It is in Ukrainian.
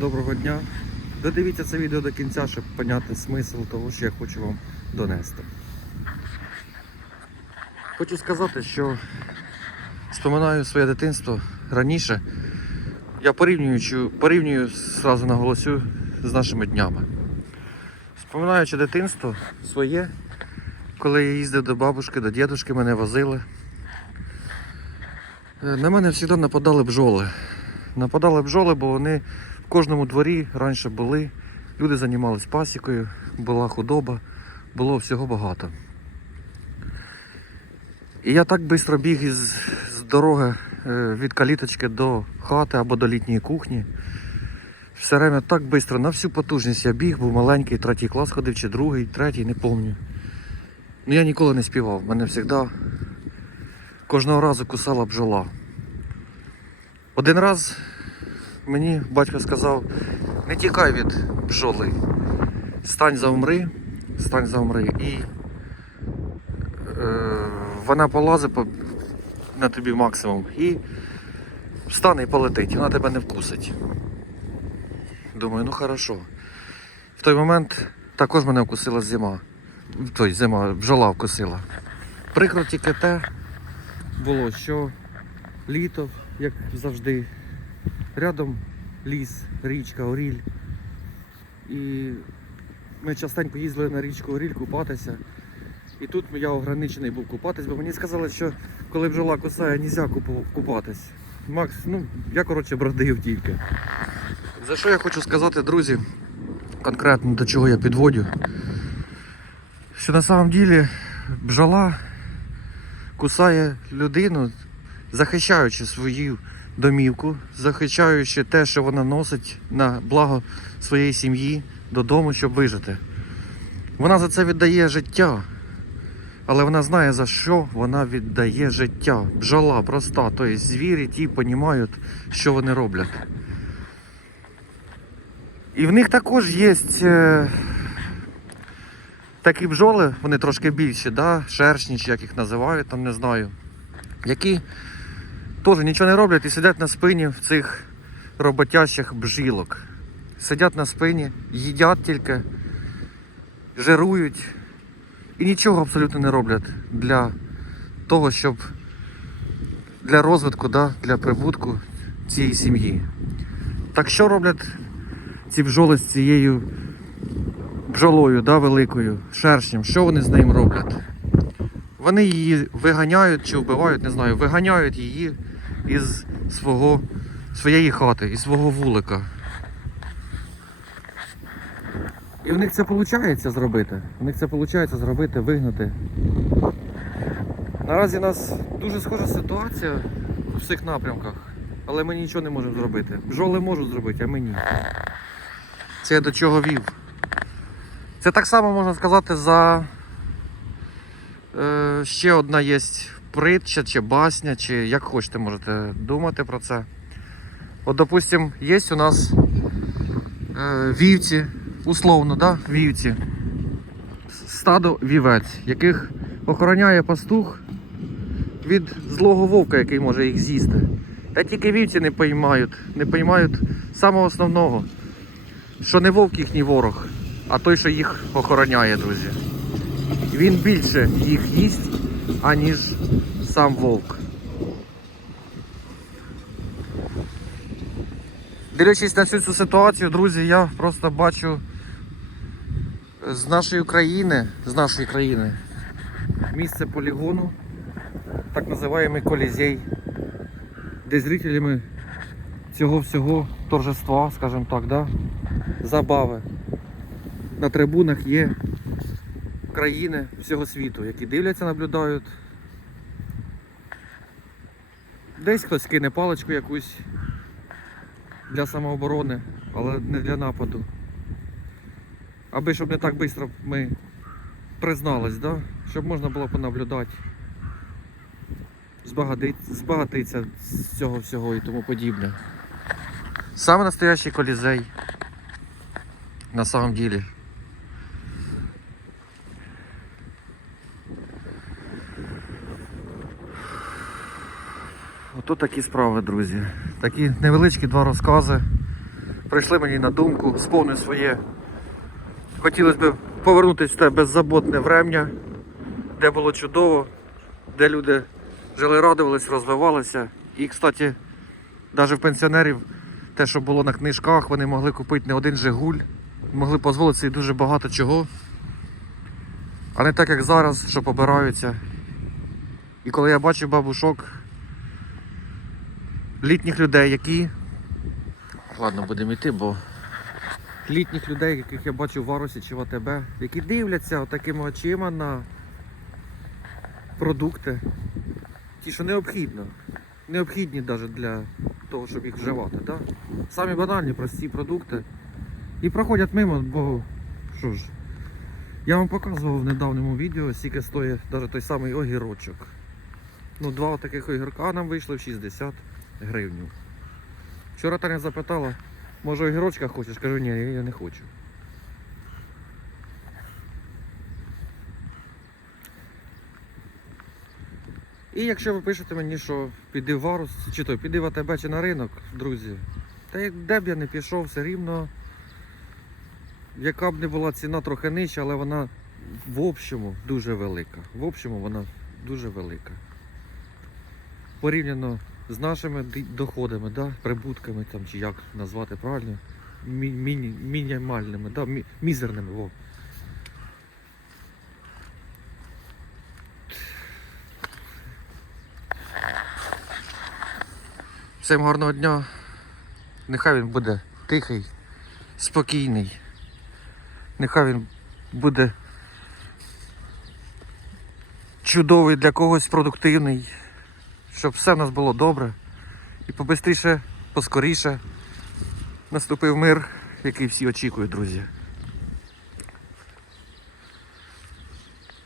доброго дня. Додивіться це відео до кінця, щоб поняти смисл того, що я хочу вам донести. Хочу сказати, що споминаю своє дитинство раніше. Я порівнюю, порівнюю зразу наголосю з нашими днями. Споминаючи дитинство своє, коли я їздив до бабушки, до дідушки, мене возили. Е, На мене завжди нападали бджоли. Нападали бджоли, бо вони в кожному дворі раніше були. Люди займалися пасікою, була худоба, було всього багато. І я так швидко біг із з дороги е, від каліточки до хати або до літньої кухні. Все время так швидко, на всю потужність я біг, був маленький, третій клас ходив, чи другий, третій, не пам'ятаю. Ну я ніколи не співав. Мене завжди кожного разу кусала бджола. Один раз мені батько сказав, не тікай від бджоли. Стань заумри, стань заумри. І е, вона полазить по, на тобі максимум і встане і полетить, вона тебе не вкусить. Думаю, ну хорошо. В той момент також мене вкусила зима. Той зима, бджола вкусила. Прикро тільки те було, що літо, як завжди, рядом ліс, річка, Оріль. І ми частенько їздили на річку Оріль купатися. І тут я ограничений був купатись, бо мені сказали, що коли бджола кусає, не можна купатись. Макс, ну, я коротше бродив тільки. За що я хочу сказати, друзі, конкретно до чого я підводю. Що на самом деле бджола кусає людину, захищаючи свою домівку, захищаючи те, що вона носить на благо своєї сім'ї додому, щоб вижити. Вона за це віддає життя, але вона знає за що вона віддає життя. Бджола проста, тобто звірі ті розуміють, що вони роблять. І в них також є е, такі бджоли, вони трошки більші, да? шершні, як їх називають, там не знаю, які теж нічого не роблять і сидять на спині в цих роботящих бжілок. Сидять на спині, їдять тільки, жирують і нічого абсолютно не роблять для того, щоб для розвитку, да? для прибутку цієї сім'ї. Так що роблять ці бджоли з цією бджолою да, великою, шершнем, що вони з нею роблять? Вони її виганяють чи вбивають, не знаю, виганяють її із свого, своєї хати, із свого вулика. І в них це виходить зробити. У них це виходить зробити, вигнати. Наразі у нас дуже схожа ситуація в всіх напрямках, але ми нічого не можемо зробити. Бджоли можуть зробити, а ми ні. Це я до чого вів. Це так само можна сказати за е, ще одна є притча чи басня, чи як хочете можете думати про це. От, допустим, є у нас е, вівці, условно, да, вівці, стадо вівець, яких охороняє пастух від злого вовка, який може їх з'їсти. Та тільки вівці не поймають, не поймають самого основного що не вовк їхній ворог, а той, що їх охороняє, друзі. Він більше їх їсть, аніж сам вовк. Дивлячись на всю цю ситуацію, друзі, я просто бачу з нашої країни, з нашої країни місце полігону, так називаємо колізей, де зрителями цього всього торжества, скажімо так, да? забави. На трибунах є країни всього світу, які дивляться, наблюдають. Десь хтось кине паличку якусь для самооборони, але не для нападу. Аби щоб не так швидко ми признались, да? щоб можна було понаблюдати, збагатитися, з цього всього і тому подібне. Саме настоящий колізей. На самом деле. Ото такі справи, друзі. Такі невеличкі два розкази прийшли мені на думку, сповнив своє. Хотілося б повернутися в те беззаботне врем'я, де було чудово, де люди жили, радувались, розвивалися. І, кстати, навіть в пенсіонерів те, що було на книжках, вони могли купити не один Жигуль, могли дозволити собі дуже багато чого. А не так, як зараз, що побираються. І коли я бачу бабушок, літніх людей, які. Ладно, будемо йти, бо літніх людей, яких я бачу в Варусі чи в АТБ, які дивляться такими очима на продукти. Ті, що необхідно. Необхідні навіть для того, щоб їх вживати. Да? Самі банальні, прості продукти. І проходять мимо, бо що ж. Я вам показував в недавньому відео, скільки стоїть навіть той самий огірочок. Ну, два таких огірка нам вийшли в 60 гривень. Вчора Таня запитала, може огірочка хочеш? Кажу, ні, я не хочу. І якщо ви пишете мені, що піди в Варус, чи то піди в АТБ чи на ринок, друзі, та де б я не пішов, все рівно, яка б не була ціна трохи нижча, але вона в общому дуже велика. В общому вона дуже велика. Порівняно з нашими доходами, да, прибутками, там, чи як назвати правильно, мі- міні- мінімальними, да, мі- мізерними. Во. Всім гарного дня. Нехай він буде тихий, спокійний. Нехай він буде чудовий для когось продуктивний, щоб все в нас було добре. І побистріше, поскоріше наступив мир, який всі очікують, друзі.